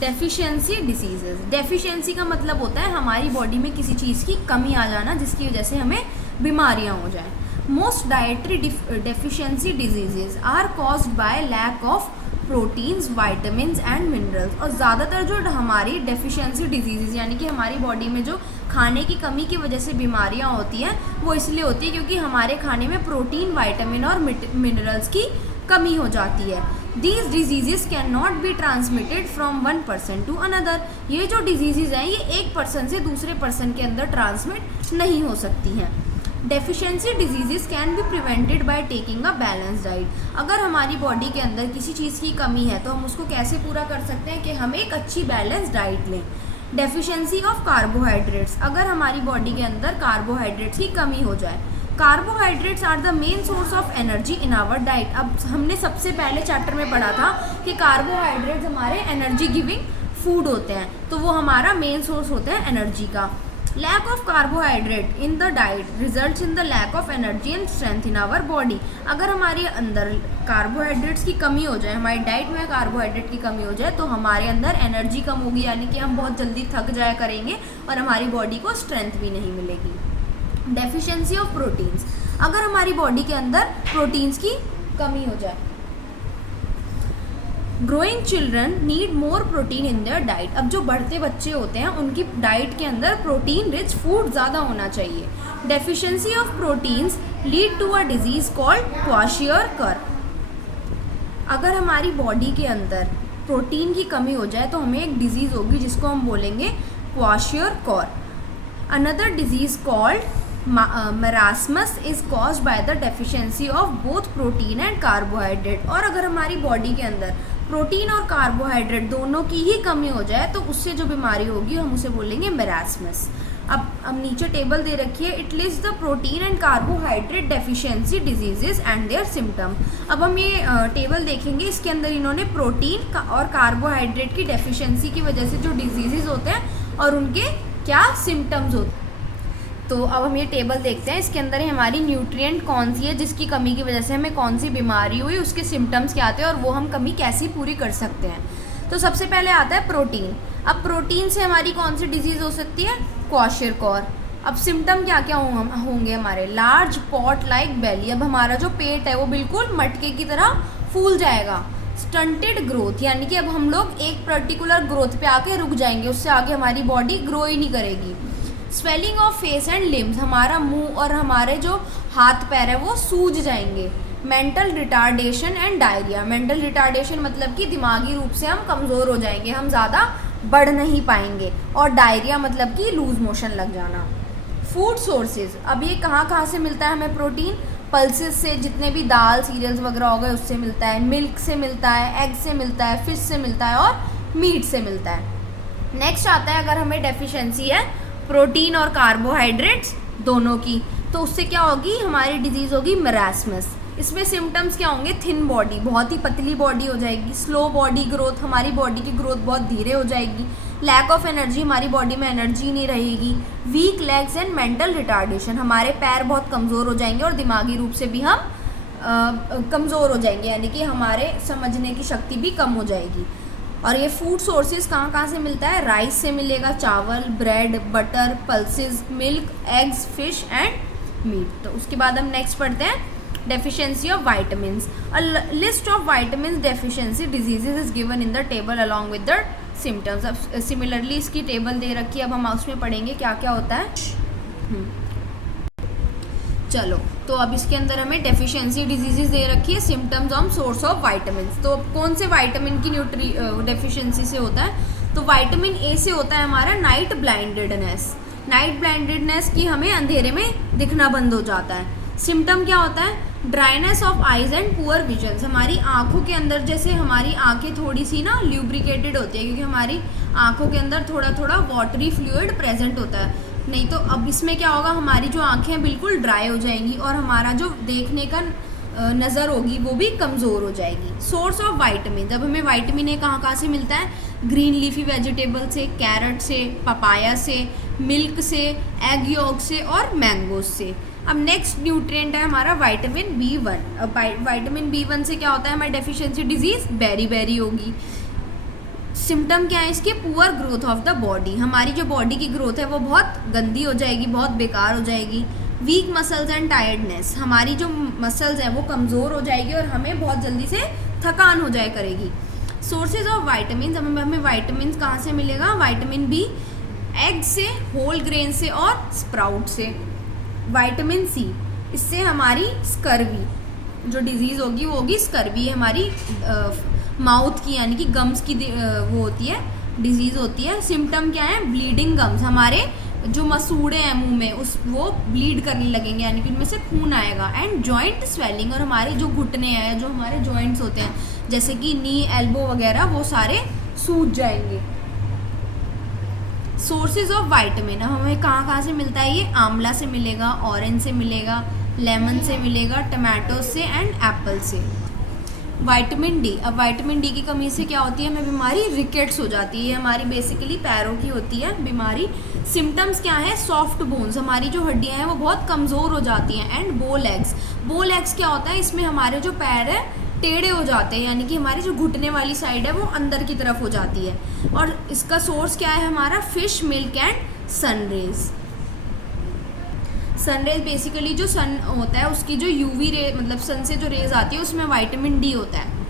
Deficiency diseases. Deficiency का मतलब होता है हमारी बॉडी में किसी चीज़ की कमी आ जाना जिसकी वजह से हमें बीमारियां हो जाएं। Most dietary deficiency diseases are caused by lack of proteins, vitamins and minerals. और ज़्यादातर जो हमारी डेफिशिएंसी डिजीजेज यानी कि हमारी बॉडी में जो खाने की कमी की वजह से बीमारियां होती हैं वो इसलिए होती है क्योंकि हमारे खाने में प्रोटीन, वाइटामिन और मिनरल्स की कमी हो जाती है। These diseases cannot be transmitted from one person to another। ये जो डिजीज़ हैं ये एक पर्सन से दूसरे पर्सन के अंदर ट्रांसमिट नहीं हो सकती हैं। Deficiency diseases can be prevented by taking a balance diet. अगर हमारी बॉडी के अंदर किसी चीज़ की कमी है तो हम उसको कैसे पूरा कर सकते हैं कि हम एक अच्छी बैलेंस डाइट लें। डेफिशिएंसी ऑफ कार्बोहाइड्रेट्स, अगर हमारी बॉडी के अंदर कार्बोहाइड्रेट्स की कमी हो जाए। Carbohydrates are the main source of energy in our diet. अब हमने सबसे पहले चैप्टर में पढ़ा था कि कार्बोहाइड्रेट्स हमारे एनर्जी गिविंग फूड होते हैं, तो वो हमारा मेन सोर्स होता है एनर्जी का। Lack of carbohydrate in the diet results in the lack of energy and strength in our body. अगर हमारे अंदर कार्बोहाइड्रेट्स की कमी हो जाए, हमारी डाइट में कार्बोहाइड्रेट की कमी हो जाए तो हमारे अंदर एनर्जी कम होगी, यानी कि हम बहुत जल्दी थक जाया करेंगे और हमारी बॉडी को स्ट्रेंथ भी नहीं मिलेगी। डेफिशिएंसी ऑफ प्रोटीन्स, अगर हमारी बॉडी के अंदर प्रोटीन्स की कमी हो जाए। Growing children need more protein in their diet. अब जो बढ़ते बच्चे होते हैं उनकी डाइट के अंदर प्रोटीन रिच फूड ज़्यादा होना चाहिए। Deficiency of proteins lead to a disease called kwashiorkor. अगर हमारी बॉडी के अंदर प्रोटीन की कमी हो जाए तो हमें एक डिजीज़ होगी जिसको हम बोलेंगे kwashiorkor. Another disease called marasmus is caused by the deficiency of both protein and carbohydrate. और अगर हमारी बॉडी के अंदर प्रोटीन और कार्बोहाइड्रेट दोनों की ही कमी हो जाए तो उससे जो बीमारी होगी हम उसे बोलेंगे मरासमस। अब नीचे टेबल दे रखी है, it list the protein and carbohydrate deficiency diseases and their symptom. अब हम ये टेबल देखेंगे, इसके अंदर इन्होंने प्रोटीन और कार्बोहाइड्रेट की डेफिशिएंसी की वजह से जो डिजीजेज होते हैं और उनके क्या सिम्टम्स होते हैं। तो अब हम ये टेबल देखते हैं, इसके अंदर हमारी न्यूट्रिएंट कौन सी है जिसकी कमी की वजह से हमें कौन सी बीमारी हुई, उसके सिम्टम्स क्या आते हैं और वो हम कमी कैसे पूरी कर सकते हैं। तो सबसे पहले आता है प्रोटीन। अब प्रोटीन से हमारी कौन सी डिजीज़ हो सकती है, क्वाशियर-कर। अब सिम्टम क्या क्या होंगे हमारे, लार्ज पॉट लाइक बेली। अब हमारा जो पेट है वो बिल्कुल मटके की तरह फूल जाएगा। स्टंटेड ग्रोथ, यानी कि अब हम लोग एक पर्टिकुलर ग्रोथ पे आके रुक जाएंगे, उससे आगे हमारी बॉडी ग्रो ही नहीं करेगी। Swelling of face and limbs, हमारा मुंह और हमारे जो हाथ पैर है वो सूज जाएंगे। Mental retardation and diarrhoea. Mental retardation मतलब कि दिमागी रूप से हम कमज़ोर हो जाएंगे, हम ज़्यादा बढ़ नहीं पाएंगे। और डायरिया मतलब कि लूज मोशन लग जाना। फूड सोर्सेज, अब ये कहाँ कहाँ से मिलता है हमें प्रोटीन, पल्सेस से, जितने भी दाल सीरियल्स वगैरह हो गए उससे मिलता है, मिल्क से मिलता है, एग से मिलता है, फिश से मिलता है और मीट से मिलता है। नेक्स्ट आता है, अगर हमें डेफिशिएंसी है प्रोटीन और कार्बोहाइड्रेट्स दोनों की, तो उससे क्या होगी, हमारी डिजीज़ होगी मरासमस। इसमें सिम्टम्स क्या होंगे, थिन बॉडी, बहुत ही पतली बॉडी हो जाएगी। स्लो बॉडी ग्रोथ, हमारी बॉडी की ग्रोथ बहुत धीरे हो जाएगी। लैक ऑफ एनर्जी, हमारी बॉडी में एनर्जी नहीं रहेगी। Weak legs and mental retardation, हमारे पैर बहुत कमज़ोर हो जाएंगे और दिमागी रूप से भी हम कमज़ोर हो जाएंगे, यानी कि हमारे समझने की शक्ति भी कम हो जाएगी। और ये फूड सोर्सेज कहाँ कहाँ से मिलता है, राइस से मिलेगा, चावल, bread, butter, pulses, milk, eggs, fish and meat. तो उसके बाद हम नेक्स्ट पढ़ते हैं deficiency of vitamins. A list of vitamin deficiency diseases is given in the table along with the symptoms. अब सिमिलरली इसकी टेबल दे रखी है, अब हम उसमें पढ़ेंगे क्या क्या होता है। चलो, तो अब इसके अंदर हमें डेफिशिएंसी डिजीजेस दे रखी है, symptoms on source of vitamin. तो कौन से वाइटामिन की डेफिशिएंसी से होता है, तो विटामिन ए से होता है हमारा नाइट ब्लाइंडेडनेस। नाइट ब्लाइंडेडनेस की हमें अंधेरे में दिखना बंद हो जाता है। सिम्टम क्या होता है, dryness of eyes and poor visions, हमारी आंखों के अंदर जैसे हमारी आंखें थोड़ी सी ना ल्यूब्रिकेटेड होती है क्योंकि हमारी आंखों के अंदर थोड़ा थोड़ा वाटरी फ्लूइड प्रेजेंट होता है। नहीं तो अब इसमें क्या होगा, हमारी जो आंखें बिल्कुल ड्राई हो जाएंगी और हमारा जो देखने का नज़र होगी वो भी कमज़ोर हो जाएगी। सोर्स ऑफ वाइटामिन, जब हमें वाइटामिन ए कहाँ कहाँ से मिलता है, ग्रीन लीफी वेजिटेबल से, कैरेट से, पपाया से, मिल्क से, एग यॉक से और मैंगोज से। अब नेक्स्ट न्यूट्रिएंट है हमारा विटामिन B1। अब विटामिन B1 से क्या होता है, हमारी डेफिशिएंसी डिजीज़ बेरी बेरी होगी। सिम्टम क्या है इसके? Poor growth of the body, हमारी जो बॉडी की ग्रोथ है वो बहुत गंदी हो जाएगी, बहुत बेकार हो जाएगी। वीक मसल्स एंड टायर्डनेस, हमारी जो मसल्स हैं वो कमज़ोर हो जाएगी और हमें बहुत जल्दी से थकान हो जाया करेगी। सोर्सेज ऑफ वाइटामिन, हमें वाइटामिन कहाँ से मिलेगा? विटामिन बी एग से, होल ग्रेन से और स्प्राउट से। विटामिन सी, इससे हमारी स्कर्वी जो डिजीज़ होगी वो होगी स्कर्वी, हमारी माउथ की यानी कि गम्स की वो होती है, डिजीज़ होती है। सिम्टम क्या है? ब्लीडिंग गम्स, हमारे जो मसूड़े हैं मुंह में वो ब्लीड करने लगेंगे यानी कि उनमें से खून आएगा। एंड जॉइंट स्वेलिंग, और हमारे जो घुटने हैं, जो हमारे जॉइंट्स होते हैं जैसे कि नी, एल्बो वगैरह, वो सारे सूज जाएंगे। सोर्सेज ऑफ वाइटामिन, हमें कहाँ से मिलता है ये? आंवला से मिलेगा, ऑरेंज से मिलेगा, लेमन से मिलेगा, टमाटो से एंड एप्पल से। विटामिन डी, अब विटामिन डी की कमी से क्या होती है? हमें बीमारी रिकेट्स हो जाती है, ये हमारी बेसिकली पैरों की होती है बीमारी। सिम्टम्स क्या है? सॉफ्ट बोन्स, हमारी जो हड्डियां हैं वो बहुत कमज़ोर हो जाती हैं। एंड बो लेग्स, बो लेग्स क्या होता है? इसमें हमारे जो पैर है टेढ़े हो जाते हैं यानी कि हमारी जो घुटने वाली साइड है वो अंदर की तरफ हो जाती है। और इसका सोर्स क्या है हमारा? Fish, milk and sun rays. Sun rays basically जो सन होता है उसकी जो यूवी रे, मतलब सन से जो रेज आती है उसमें विटामिन डी होता है।